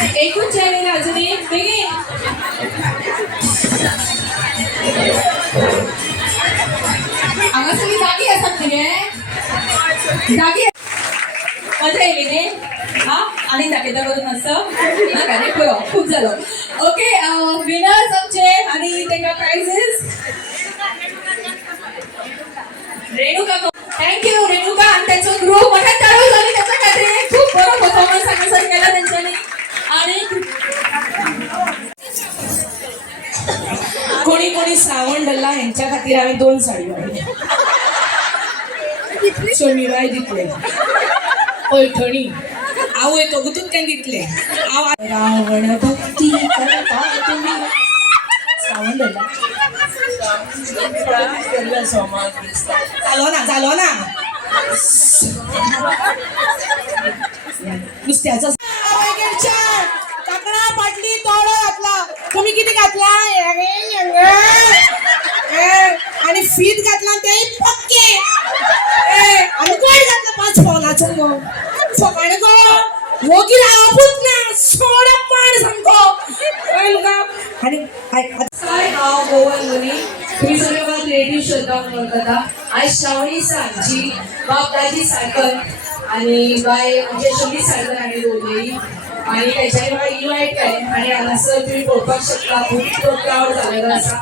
एकूच चॅलेंज अजूनही बेगीन हांगा सगळी जागी आसात मगे जागी मजा येयली न्ही हा आनी दाखयता करून मातसो नाका न्ही पुरो खूब जालो ओके विनर्स आमचे आनी तांकां प्रायजीस रेणुका थँक्यू रेणुका आणि त्यांचा ग्रुप मोठ्या ताळो झाली त्याच्या खातीर खूप बरो परफॉर्मन्स हांगासर केला तेंच्यांनी आणि कोणी कोणी श्रावण धरला ह्यांच्या खातीर आम्ही 2 साडी वाडली सोमीबाई दितले पैठणी आवय तो गुतून तें दितले रावण भक्ती करता तुम्ही श्रावण धरला झालो ना नुस्त्याचा काकडा पाटली तोडो घातला तुम्ही किती घातला आणि फीत घातला ते पक्के आणि कोण घातला 5 पावलाचं गो फकाण गो मोगी रावपूत ना सोडा पाण सांगो आणि काय हाव गोवन मुनी तुम्ही सगळे बात रेडिओ शोधाव म्हणता आज श्रावणी सांजी बापदाजी सायकल आणि बाय म्हणजे शमी सायकल आणि रोडलेली आणि त्याच्याने मला इन्व्हाइट केले आणि हांगासर तुम्ही पळोवपाक शकता खूब क्राउड जाल्लो आसा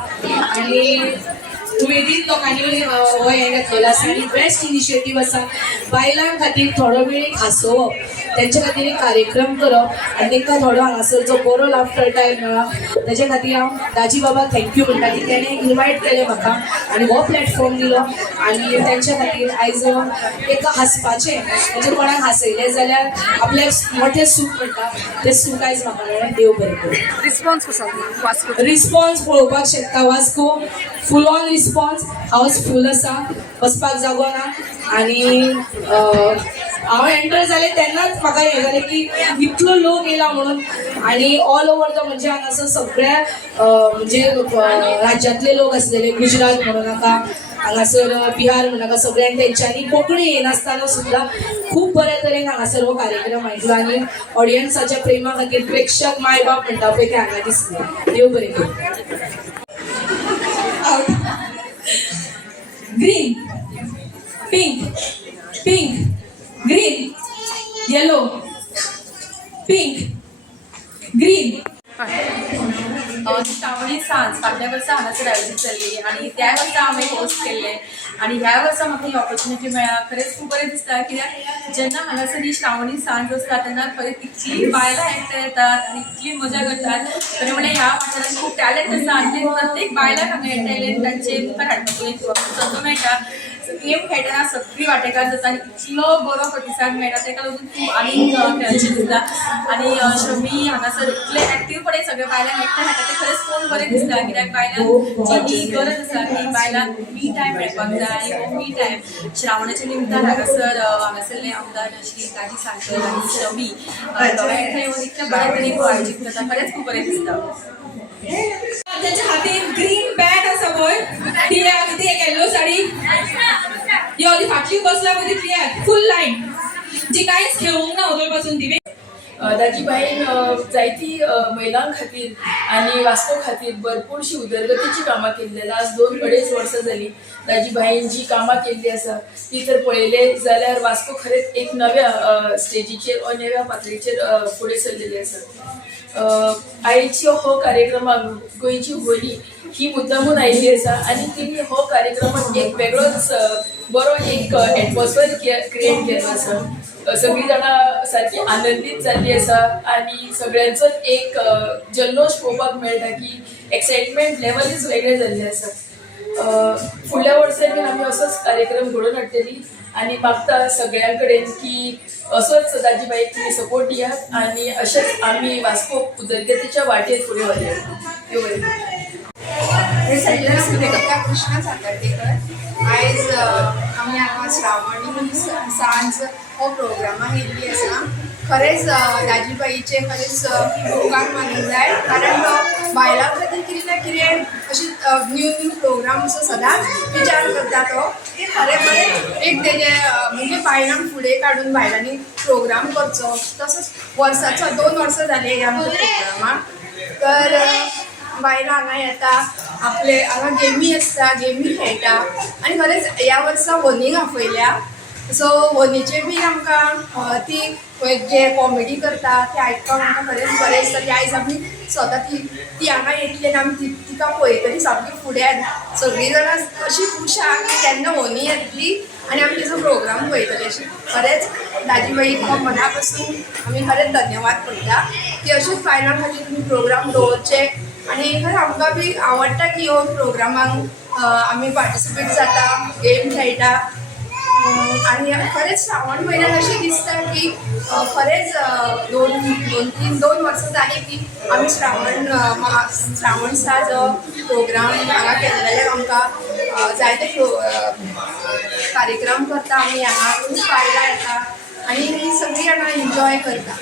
आणि उमेदीन लोकांनी हो हें घेतलेलो आसा आनी बेस्ट इनिशिएटीव आसा बायलां खातीर थोडो वेळ हांसोवप तेंच्या खातीर एक कार्यक्रम करप आनी तांकां थोडो हांगासर जो बरो लाफ्टर टायम मेळ्ळा तेजे खातीर हांव दाजी बाबा थँक्यू म्हणटा की तेणें इन्वायट केलें म्हाका आनी हो प्लॅटफॉर्म दिलो आनी तेंच्या खातीर आयज एक हांसपाचें म्हणजे कोणाक हांसयलें जाल्यार आपल्याक मोठें सूख म्हणटा तें सूख आयज म्हाका मेळ्ळें देव बरें करूं रिस्पॉन्स कसो रिस्पॉन्स पळोवपाक शकता वास्को फूल ऑन रिस्पॉन्स हाऊसफुल आसा वचपाक जागो ना आनी हांव एंटर जालें तेन्नाच म्हाका हें जालें की इतलो लोक येयला म्हणून आनी ऑल ओवर द म्हणजे हांगासर सगळ्या म्हणजे राज्यांतले लोक आसलेले गुजरात म्हणू नाका हांगासर बिहार म्हणू नाका सगळ्यांनी तेंच्यांनी कोंकणी येनासतना सुद्दां खूब बऱ्या तरेन हांगासर हो कार्यक्रम आयिल्लो आनी ऑडियन्साच्या प्रेमा खातीर प्रेक्षक माय बाप म्हणटा पळय ते हांगा दिसले देव बरें करूं green pink pink green yellow pink green श्रावणी सांज फाटल्या वर्सा हांगासर आयोजीत जाल्ली आनी त्या वर्सा हांवें होस्ट केल्लें आनी ह्या वर्सा म्हाका ही ऑपॉर्च्युनिटी मेळ्ळा खरेंच खूब बरें दिसता कित्याक जेन्ना हांगासर ही श्रावणी सांज आसता तेन्ना खरेंच इतली बायलां एकठांय येतात आनी इतली मजा करतात खरें म्हणल्यार ह्या वाठारांत खूब टॅलंट आसा आनी प्रत्येक बायलांक हांगा एकठांय तांचे मुखार हाडपाक एक संद मेळटा गेम खेळटना सगळीं वांटेकार जाता आनी इतलो बरो प्रतिसाद मेळटा ताका लागून खूब आनीक खेळचें दिसता आनी शमी हांगासर इतले एक्टीवपणे सगळे बायलांक एकठांय हाडटा तें खरेंच खूब बरें दिसता कित्याक बायलांक जी गरज आसा की बायलांक मी टायम मेळपाक जाय आनी हो मी टायम श्रावणाच्या निमतान हांगासरले आमदार श्री दाजी साळकर आनी शमी दोगांय एकठांय येवन इतल्या बऱ्या तरेन हो आयोजीत करता खरेंच खूब बरें दिसता त्याच्या हातीन ग्रीन बॅट आसा पळय ती एक येलो साडी यो ती फाटली बसला पळय ती क्लियर फुल लाईन जी कांयच खेळूंक ना उदळ पासून ती दाजीबाईन जायती महिलां खातीर आनी वास्को खातीर भरपूरशी उदरगतीची कामां केल्ली आज 2-2.5 वर्सां जाली दाजीबाईन जी कामां केल्ली आसा ती तर पळयले जाल्यार वास्को खरेंच एक नव्या स्टेजीचेर वा नव्या पातळीचेर फुडें सरलेली आसा आयच्या हो कार्यक्रमाक गोंयची होली ही मुद्दामून आयिल्ली आसा आनी तिणी हो कार्यक्रमाक एक वेगळोच बरो एक एटमॉस्फियर क्रिएट केल्लो आसा सगळीं जाणां सारकी आनंदीत जाल्ली आसा आनी सगळ्यांचोच एक जल्लोश पळोवपाक मेळटा की एक्सायटमेंट लेवलच वेगळें जाल्लें आसा फुडल्या वर्सांनी आमी असोच कार्यक्रम घडोवन हाडटली आनी मागता सगळ्यां कडेन की असोच दाजीबाईक तुमी सपोर्ट दियात आनी अशेंच आमी वास्को उदरगतीच्या वाटेर फुडें व्हरया कृष्णा सातर्डेकर आयज आमी हांगा श्रावणी सांज हो प्रोग्रामाक येयल्ली आसा खरेंच दाजीबाईचे खरेंच उपकार मानूंक जाय कारण बायलां खातीर कितें ना कितें अशी न्यू प्रोग्राम असो सदांच विचार करता तो की खरें बरें एक तेजे म्हणजे बायलांक फुडें काडून बायलांनी प्रोग्राम करचो तसोच वर्साचो 2 वर्सां जाली ह्या आमच्या प्रोग्रामाक तर बायलां हांगा येता आपले हांगा गेमी आसता गेमी खेळटा आनी खरेंच ह्या वर्सा वनींग आपयल्या सो वनीचे बी आमकां ती जे कॉमेडी करता ते आयकपाक आमकां खरेंच बरें दिसता ती आयज आमी स्वता ती हांगा येतली आनी आमी तिका पळयतली सामकी फुडें सगळीं जाणां अशी खूश आहा की केन्ना वनी येतली आनी आमी तिचो प्रोग्राम पळयतली अशी खरेंच दाजीबाईक मना पासून आमी खरेंच धन्यवाद करता की अशेंच बायलां खातीर तुमी प्रोग्राम दवरचे आनी खरें आमकां बी आवडटा की ह्यो प्रोग्रामांक आमी पार्टिसिपेट जाता गेम खेळटा आणि खरेंच श्रावण म्हयन्यात अशें दिसता की खरेंच 2 वर्सां जालीं की आमी श्रावण साज प्रोग्राम हांगा केल्लेले आमकां जायते कार्यक्रम करता आमी हांगा खूब बायलां येता आनी सगळीं जाणां एन्जॉय करता